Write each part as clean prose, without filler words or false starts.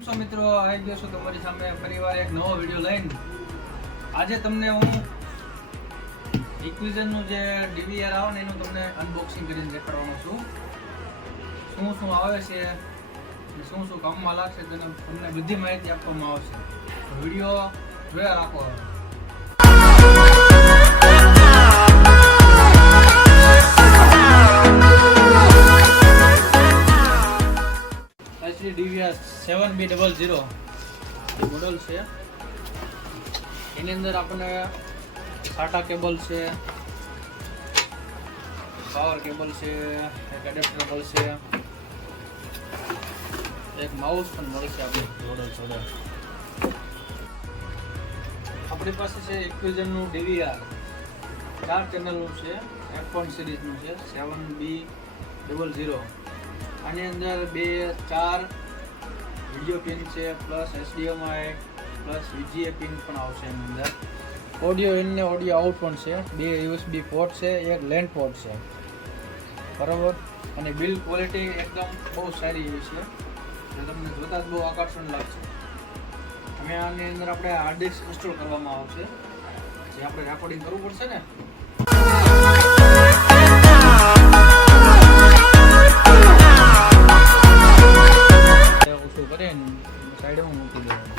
મિત્રો આવી ગયો છું તમારી સામે ફરીવાર એક નવો વિડીયો લઈને. આજે તમને હું ઇક્વિઝનનું જે ડીવીઆર આવે ને એનું તમને અનબોક્સિંગ કરીને દેખાડવાનો છું. શું આવે છે શું કામમાં લાગશે તમને બધી માહિતી આપવામાં આવશે. વિડીયો જોયા રાખો. ડીવીઆર 7B00 મોડલ છે. એની અંદર આપણને SATA કેબલ છે, પાવર કેબલ છે, એક એડેપ્ટર મળશે, એક માઉસ પણ મળશે આપણે જોડે. આપણી પાસે છે ઇક્વિઝનનું ડીવીઆર 4 ચેનલનું છે, F1 સિરીઝનું છે 7B00. આની અંદર 4 વિડીયો પિન છે, plus HDMI plus VGA pin પણ આવશે. એની અંદર ઓડિયો ઇન ને ઓડિયો આઉટ પણ છે, 2 USB પોર્ટ છે, એક લેન્ડ પોર્ટ છે, બરાબર. અને બિલ્ડ ક્વોલિટી એકદમ બહુ સારી એવી છે, જે તમને જોતા જ બહુ આકર્ષણ લાગશે. હવે આની અંદર આપણે હાર્ડ ડિસ્ક ઇન્સ્ટોલ કરવામાં આવશે, જે આપણે રેકોર્ડિંગ કરવું પડશે ને. સાઈડમાં મૂકી દેવાનું.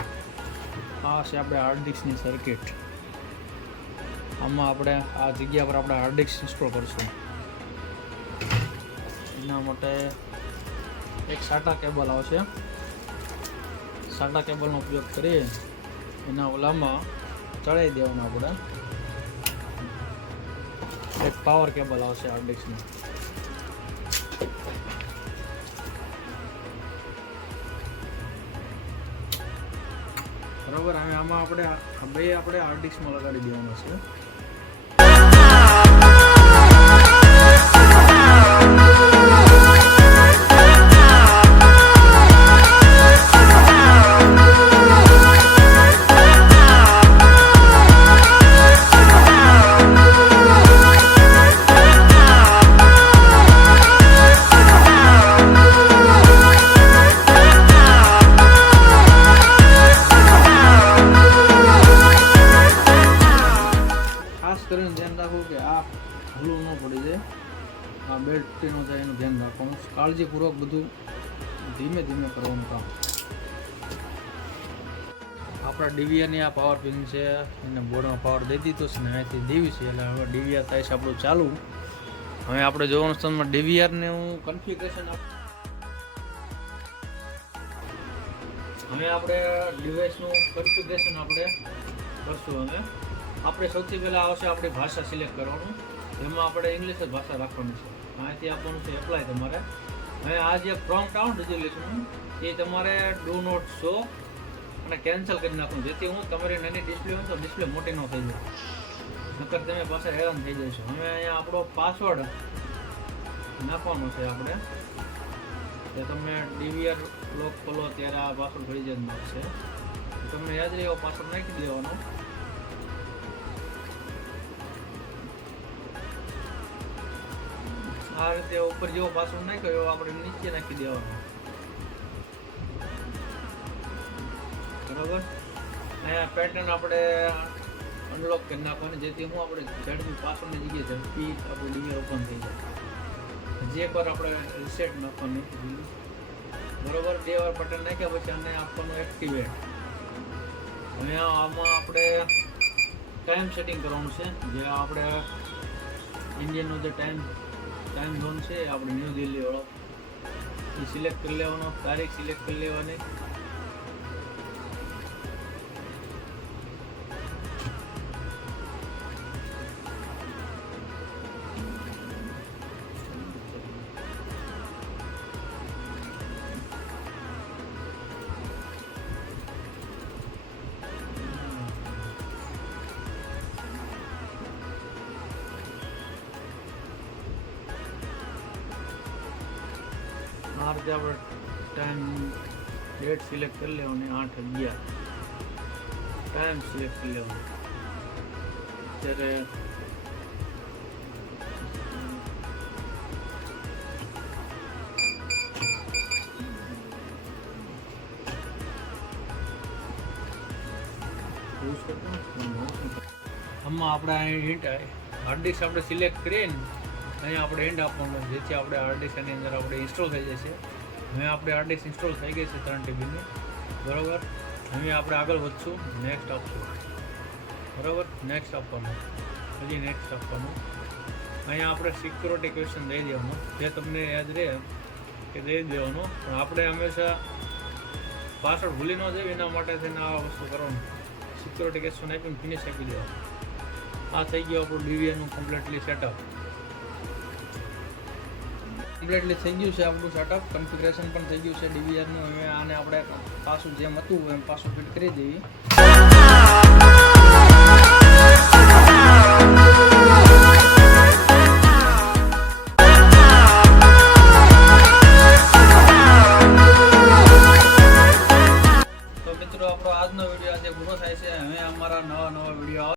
આ છે આપણે હાર્ડ ડિસ્કની સર્કિટ. આમાં આપણે આ જગ્યા પર આપણે હાર્ડ ડિસ્ક ઇન્સ્ટોલ કરશું. એના માટે એક SATA કેબલ આવશે. SATA કેબલનો ઉપયોગ કરી એના ઓલામાં ચડાવી દેવાનું. આપણે એક પાવર કેબલ આવશે હાર્ડ ડિસ્કની. બરાબર. હવે આમાં આપણે હાર્ડ ડિસ્કમાં લગાડી દેવાનું છે. કરીને ધ્યાન રાખવું કે આ ભૂલું ન પડી જાય, આ બેટરી ન જાય એનું ધ્યાન રાખવાનું. કાળજીપૂર્વક બધું ધીમે ધીમે કરવાનું કામ. આપણા ડીવીઆરની આ પાવર પિન છે, એને બોર્ડમાં પાવર દઈ દીધો છે ને અહીંથી દેવી છે, એટલે હવે ડીવીઆર થાય છે આપણું ચાલુ. હવે આપણે જોવાનું સ્થાનમાં ડીવીઆરને હું કન્ફિગરેશન હવે આપણે ડિવાઇસનું કન્ફિગરેશન આપણે કરશું. હવે આપણે સૌથી પહેલાં આવશે આપણી ભાષા સિલેક્ટ કરવાનું, જેમાં આપણે ઇંગ્લિશ જ ભાષા રાખવાની છે. અહીંથી આપવાનું છે એપ્લાય તમારે. હવે આ જે પ્રોમ્પ્ટ આઉટ રિઝોલ્યુશન એ તમારે ડુ નોટ શો અને કેન્સલ કરી નાખવાનું, જેથી હું તમારી નાની ડિસ્પ્લે હોય તો ડિસ્પ્લે મોટી ન થઈ જાય, નકર તમે પાછા હેરાન થઈ જશો. હવે અહીંયા આપણો પાસવર્ડ નાખવાનો છે આપણે, કે તમે ડીવીઆર લોક ખોલો ત્યારે આ પાસવર્ડ ઘડી જ નાખશે. તમને યાદ રહે એવો પાસવર્ડ નાખી દેવાનો. આ રીતે ઉપર જેવો પાસવર્ડ નાખ્યો એવો આપણે નીચે નાખી દેવાનો, બરાબર. અહીંયા પેટર્ન આપણે અનલોક કરી નાખવાની, જેથી હું આપણે ઝડપી પાસવર્ડની જગ્યાએ ઝડપી આપણું ડીવીઆર ઓપન થઈ જાય. જે એકવાર આપણે રીસેટ નાખવાનું, બરાબર. 2 વાર બટન નાખ્યા પછી આને આપવાનું એક્ટિવેટ. હવે આમાં આપણે ટાઈમ સેટિંગ કરવાનું છે, જે આપણે ઇન્ડિયનનો જે ટાઈમ ઝોન છે આપણે ન્યૂ દિલ્હી વાળો એ સિલેક્ટ કરી લેવાનો, તારીખ સિલેક્ટ કરી લેવાની. આ રીતે આપણે ટાઈમ ડેટ સિલેક્ટ કરી લેવાની, 8/11 ટાઈમ સિલેક્ટ કરી લેવાનું. ત્યારે યુઝ કરતો આમાં આપણે અહીં હાર્ડ ડિસ્ક આપણે સિલેક્ટ કરીને અહીંયા આપણે એન્ડ આપવાનું, જેથી આપણે હાર્ડ ડિસ્ક એની અંદર આપણે ઇન્સ્ટોલ થઈ જશે. હવે આપણે હાર્ડ ડિસ્ક ઇન્સ્ટોલ થઈ ગઈ છે 3 TBની, બરાબર. હવે આપણે આગળ વધશું, નેક્સ્ટ આપશું, બરાબર. નેક્સ્ટ આપવાનું, હજી નેક્સ્ટ આપવાનું. અહીંયા આપણે સિક્યોરિટી ક્વેશ્ચન દઈ દેવાનું, જે તમને યાદ રહે કે દઈ દેવાનું. પણ આપણે હંમેશા પાસવર્ડ ભૂલી ન જાય એના માટે થઈને આ વસ્તુ કરવાનું. સિક્યોરિટી ક્વેશ્ચન આપીને ફિનિશ આપી દેવાનું. આ થઈ ગયું આપણું DVRનું કમ્પ્લીટલી સેટઅપ. કમ્પ્લીટલી થઈ ગયું છે આપણું સેટઅપ, કન્ફિગરેશન પણ થઈ ગયું છે DVRનું. હવે આને આપણે પાછું જેમ હતું એમ પાછું ફિટ કરી દઈએ. તો મિત્રો આપણો આજનો વિડીયો આજે પૂરો થાય છે. હવે અમારા નવા વિડીયો